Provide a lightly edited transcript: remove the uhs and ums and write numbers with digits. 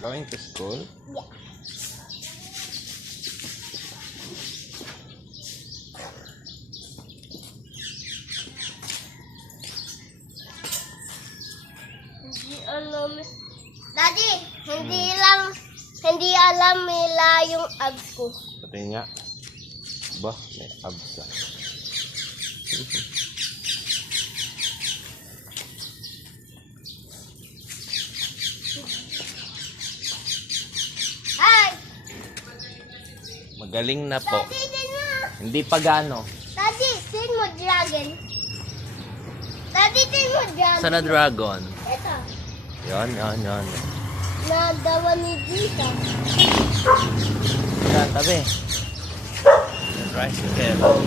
Going to school? Yeah. Daddy, hindi alam nila yung abs ko. Pati nga. Ba, may abs ah. Ay! Magaling na po. Daddy, din mo. Hindi pa gaano. Daddy, din mo dragon. Daddy, din mo dragon. Sana dragon. Ito. Yan. Nagawa ni Gita. Yan, tabi. Yan, tricycle.